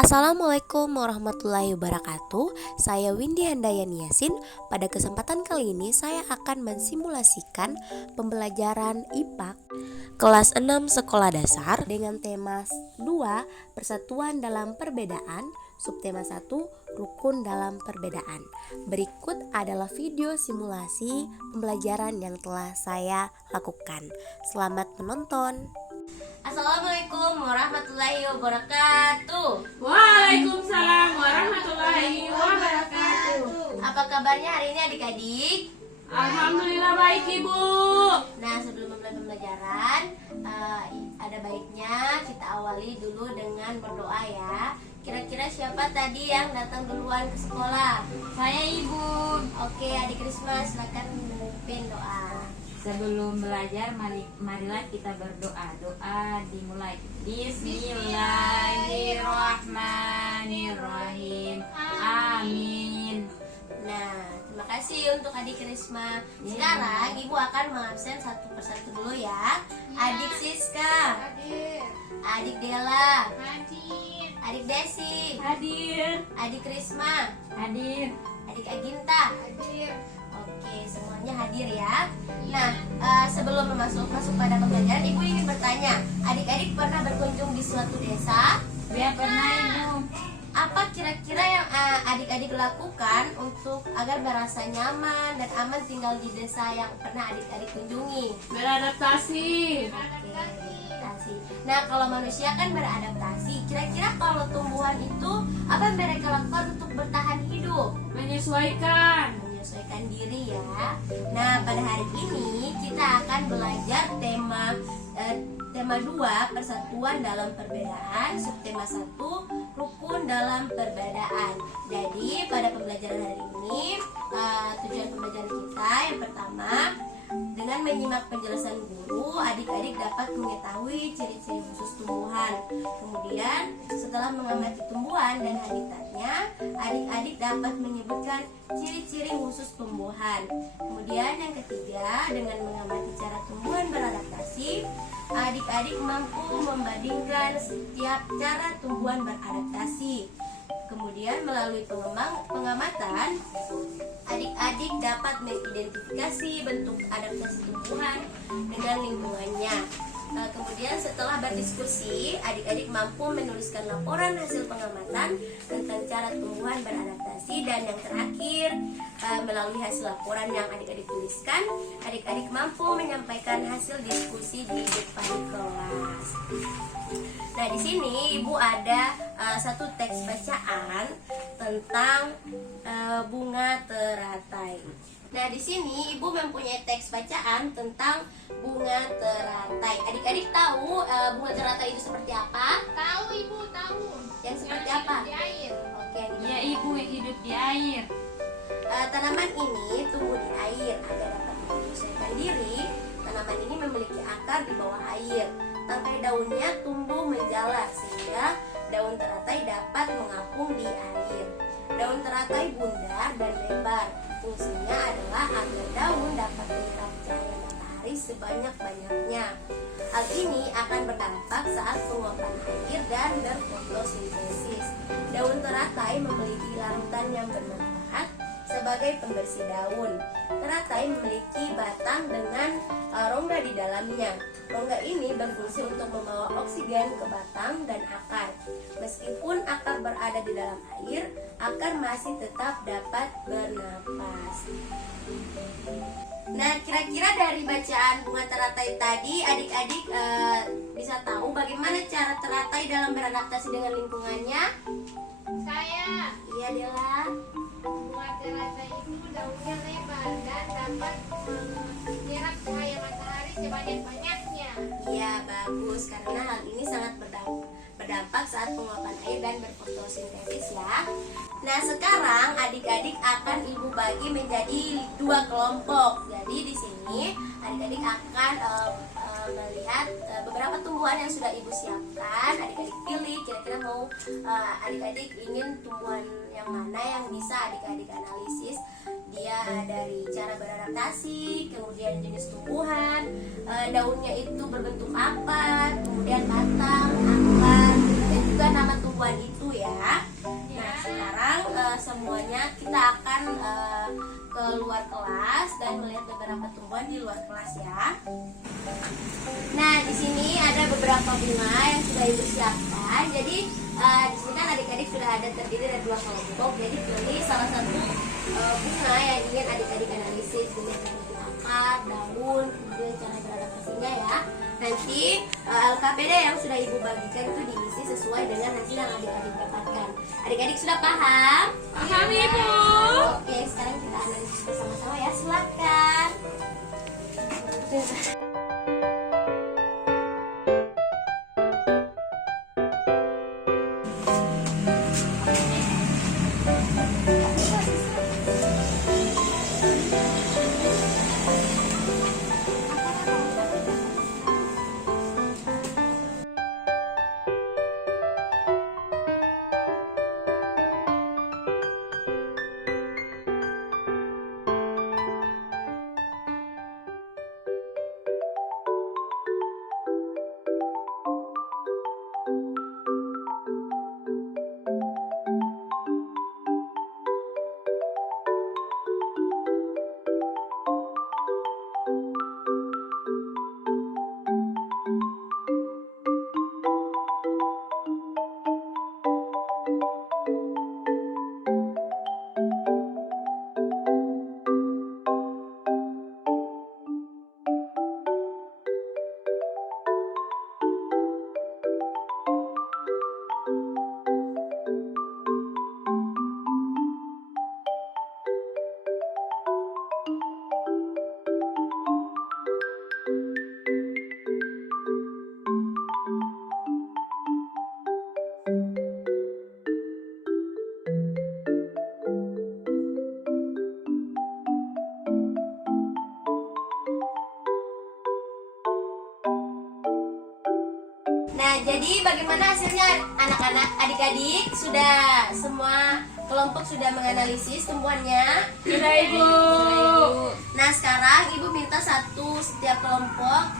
Assalamualaikum warahmatullahi wabarakatuh. Saya Windy Handayani Yasin. Pada kesempatan kali ini saya akan mensimulasikan pembelajaran IPA kelas 6 sekolah dasar dengan tema 2 Persatuan dalam Perbedaan, subtema 1 Rukun dalam Perbedaan. Berikut adalah video simulasi pembelajaran yang telah saya lakukan. Selamat menonton. Assalamualaikum warahmatullahi wabarakatuh. Waalaikumsalam warahmatullahi wabarakatuh. Apa kabarnya hari ini adik-adik? Alhamdulillah baik Ibu. Nah, sebelum memulai pembelajaran, ada baiknya kita awali dulu dengan berdoa ya. Kira-kira siapa tadi yang datang duluan ke sekolah? Saya Ibu. Oke, adik Risma silakan memimpin doa. Sebelum belajar marilah kita berdoa. Doa dimulai. Bismillahirrahmanirrahim. Amin. Nah, terima kasih untuk adik Risma. Sekarang Ibu akan mengabsen satu persatu dulu ya. Adik Siska, adik Dela, adik Desi, Hadir. adik Risma, Hadir. adik Aginta. Oke, semuanya hadir ya. Nah, sebelum masuk pada pembelajaran, Ibu ingin bertanya, adik-adik pernah berkunjung di suatu desa? Ya pernah Ibu. Apa kira-kira yang adik-adik lakukan untuk agar merasa nyaman dan aman tinggal di desa yang pernah adik-adik kunjungi? Beradaptasi. Oke, beradaptasi. Nah, kalau manusia kan beradaptasi. Kira-kira kalau tumbuhan itu apa yang mereka lakukan untuk bertahan hidup? Menyesuaikan. Menyesuaikan diri ya. Nah, pada hari ini kita akan belajar tema 2 Persatuan dalam Perbedaan, subtema 1 Rukun dalam Perbedaan. Jadi pada pembelajaran hari ini tujuan pembelajaran kita yang pertama, dengan menyimak penjelasan guru, adik-adik dapat mengetahui ciri-ciri khusus tumbuhan. Kemudian, setelah mengamati tumbuhan dan habitatnya, adik-adik dapat menyebutkan ciri-ciri khusus tumbuhan. Kemudian yang ketiga, dengan mengamati cara tumbuhan beradaptasi, adik-adik mampu membandingkan setiap cara tumbuhan beradaptasi. Kemudian melalui pengamatan, adik-adik dapat mengidentifikasi bentuk adaptasi tumbuhan dengan lingkungannya. Kemudian setelah berdiskusi, adik-adik mampu menuliskan laporan hasil pengamatan tentang cara tumbuhan beradaptasi. Dan yang terakhir, melalui hasil laporan yang adik-adik tuliskan, adik-adik mampu menyampaikan hasil diskusi di depan kelas. Nah, di sini Ibu ada satu teks bacaan tentang bunga teratai. Nah, di sini Ibu mempunyai teks bacaan tentang bunga teratai. Adik-adik tahu bunga teratai itu seperti apa? Tahu Ibu, tahu. Yang seperti Yang apa? hidup di air. Oke, Ya Ibu hidup di air. tanaman ini tumbuh di air. Agar dapat menyesuaikan diri, tanaman ini memiliki akar di bawah air. Tangkai daunnya tumbuh menjalar sehingga daun teratai dapat mengapung di air. Daun teratai bundar dan lebar. Fungsinya adalah agar daun dapat menyerap cahaya matahari sebanyak-banyaknya. Hal ini akan berdampak saat penguapan air dan berfotosintesis. Daun teratai memiliki larutan yang bermanfaat sebagai pembersih daun. Teratai memiliki batang dengan rongga di dalamnya. Rongga ini berfungsi untuk membawa oksigen ke batang dan akar. Meskipun akar berada di dalam air, akar masih tetap dapat bernapas. Nah, kira-kira dari bacaan bunga teratai tadi, adik-adik bisa tahu bagaimana cara teratai dalam beradaptasi dengan lingkungannya? Saya, Iya, Dela. bunga teratai itu daunnya lebar dan dapat menyerap cahaya matahari sebanyak-banyaknya. Iya, bagus, karena hal ini sangat berdampak saat penguapan air dan berfotosintesis ya. Nah, sekarang adik-adik akan Ibu bagi menjadi 2 kelompok. Jadi di sini adik-adik akan melihat beberapa tumbuhan yang sudah Ibu siapkan. Adik-adik pilih kira-kira mau adik-adik ingin tumbuhan yang mana yang bisa adik-adik analisis. Dia dari cara beradaptasi, kemudian jenis tumbuhan, daunnya itu berbentuk apa, kemudian batang, akar, dan juga nama tumbuhan itu ya. tumbuhan di luar kelas ya. Nah, di sini ada beberapa bunga yang sudah Ibu siapkan. Jadi di sini kan adik-adik sudah ada terdiri dari 2 kelompok. Jadi pilih salah satu bunga yang ingin adik-adik analisis, bunga seperti akar, daun, kemudian cara beradaptasinya ya. Nanti LKPD yang sudah Ibu bagikan itu diisi sesuai dengan hasil yang adik-adik dapatkan. Adik-adik sudah paham? Paham, Ibu. Oke, sekarang kita analisis bersama-sama ya. Silakan. Nah, jadi bagaimana hasilnya anak-anak, adik-adik? Sudah semua kelompok sudah menganalisis tumbuhannya? Sudah, Ibu. Nah, sekarang Ibu minta setiap kelompok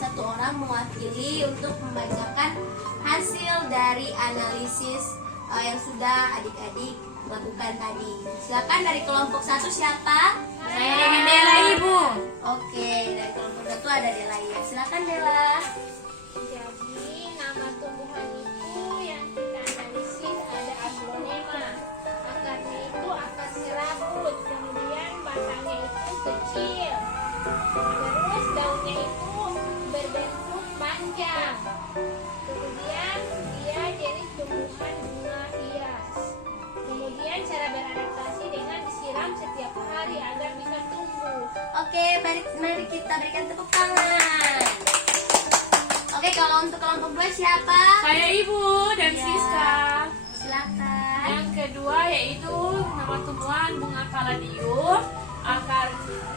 satu orang mewakili untuk membacakan hasil dari analisis yang sudah adik-adik lakukan tadi. Silakan dari kelompok 1 siapa? Saya dengan Dela, Ibu. Oke, dari kelompok 1 ada Dela ya. Silakan Dela. Jadi nama tumbuhan itu yang kita analisis ada aglonema. Akarnya itu akar serabut, kemudian batangnya itu kecil. Terus daunnya itu berbentuk panjang. Kemudian dia jenis tumbuhan bunga hias. Kemudian cara beradaptasi dengan disiram setiap hari agar bisa tumbuh. Oke, mari kita berikan tepuk tangan. Oke, kalau untuk kelompok 2 siapa? Saya, Ibu, dan Iya. Siska. Silakan. Yang kedua yaitu nama tumbuhan bunga kaladium.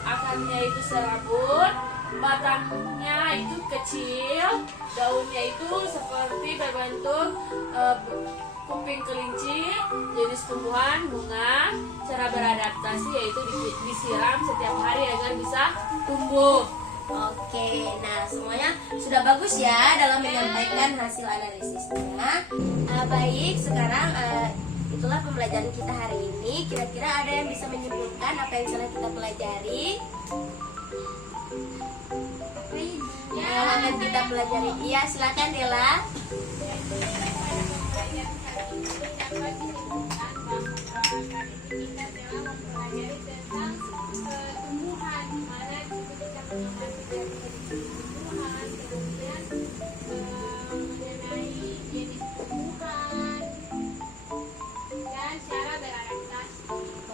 Akarnya itu serabut, batangnya itu kecil, daunnya itu seperti berbentuk kuping kelinci. Jenis tumbuhan bunga, cara beradaptasi yaitu disiram setiap hari agar bisa tumbuh. Oke, nah semuanya sudah bagus ya dalam menyampaikan hasil analisisnya. Baik, sekarang itulah pembelajaran kita hari ini. Kira-kira ada yang bisa menyimpulkan apa yang telah kita pelajari? Yang akan kita pelajari. Iya, silakan Dela.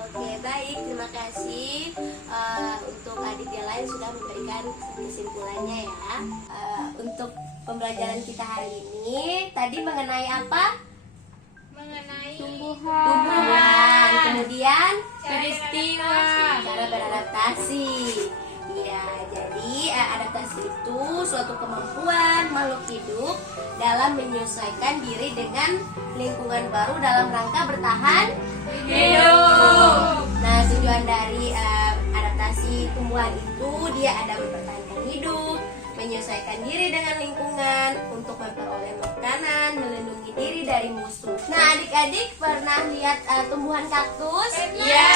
Oke, baik, terima kasih untuk adik yang lain sudah memberikan kesimpulannya ya. Untuk pembelajaran kita hari ini tadi mengenai apa? Mengenai Tumbuhan, kemudian Peristiwa. cara beradaptasi. Ya, jadi adaptasi itu suatu kemampuan makhluk hidup dalam menyesuaikan diri dengan lingkungan baru dalam rangka bertahan Hidup. Nah, tujuan dari adaptasi tumbuhan itu dia ada mempertahankan hidup, menyesuaikan diri dengan lingkungan, untuk memperoleh makanan, melindungi diri dari musuh. Nah, adik-adik pernah lihat tumbuhan kaktus? Iya.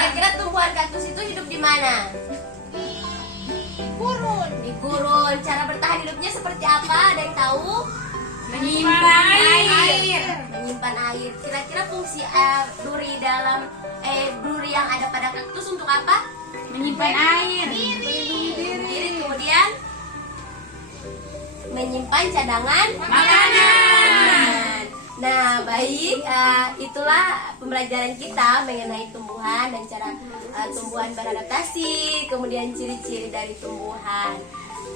Kira-kira tumbuhan kaktus itu hidup di mana? di gurun. Cara bertahan hidupnya seperti apa? Ada yang tahu? Menyimpan air. Menyimpan air. Kira-kira fungsi duri duri yang ada pada kaktus untuk apa? Menyimpan air. Diri. Kemudian menyimpan cadangan Makanan. Nah, baik, itulah pembelajaran kita mengenai tumbuhan dan cara tumbuhan beradaptasi, kemudian ciri-ciri dari tumbuhan.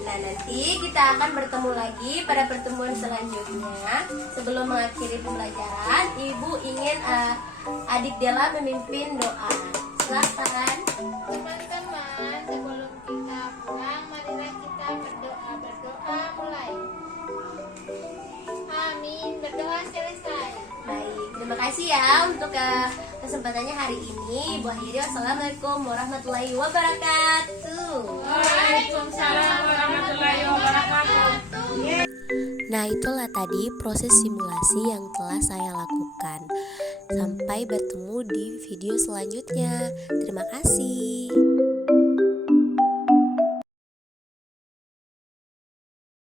Nah, nanti kita akan bertemu lagi pada pertemuan selanjutnya. Sebelum mengakhiri pembelajaran, Ibu ingin Adik Dela memimpin doa. Silakan. Teman-teman, sebelum kita pulang, marilah kita berdoa mulai. Amin. Berdoa selesai. Baik, terima kasih ya untuk kesempatannya hari ini. Bu akhiri, wassalamualaikum warahmatullahi wabarakatuh. Waalaikumsalam warahmatullahi wabarakatuh. Nah, itulah tadi proses simulasi yang telah saya lakukan. Sampai bertemu di video selanjutnya. Terima kasih.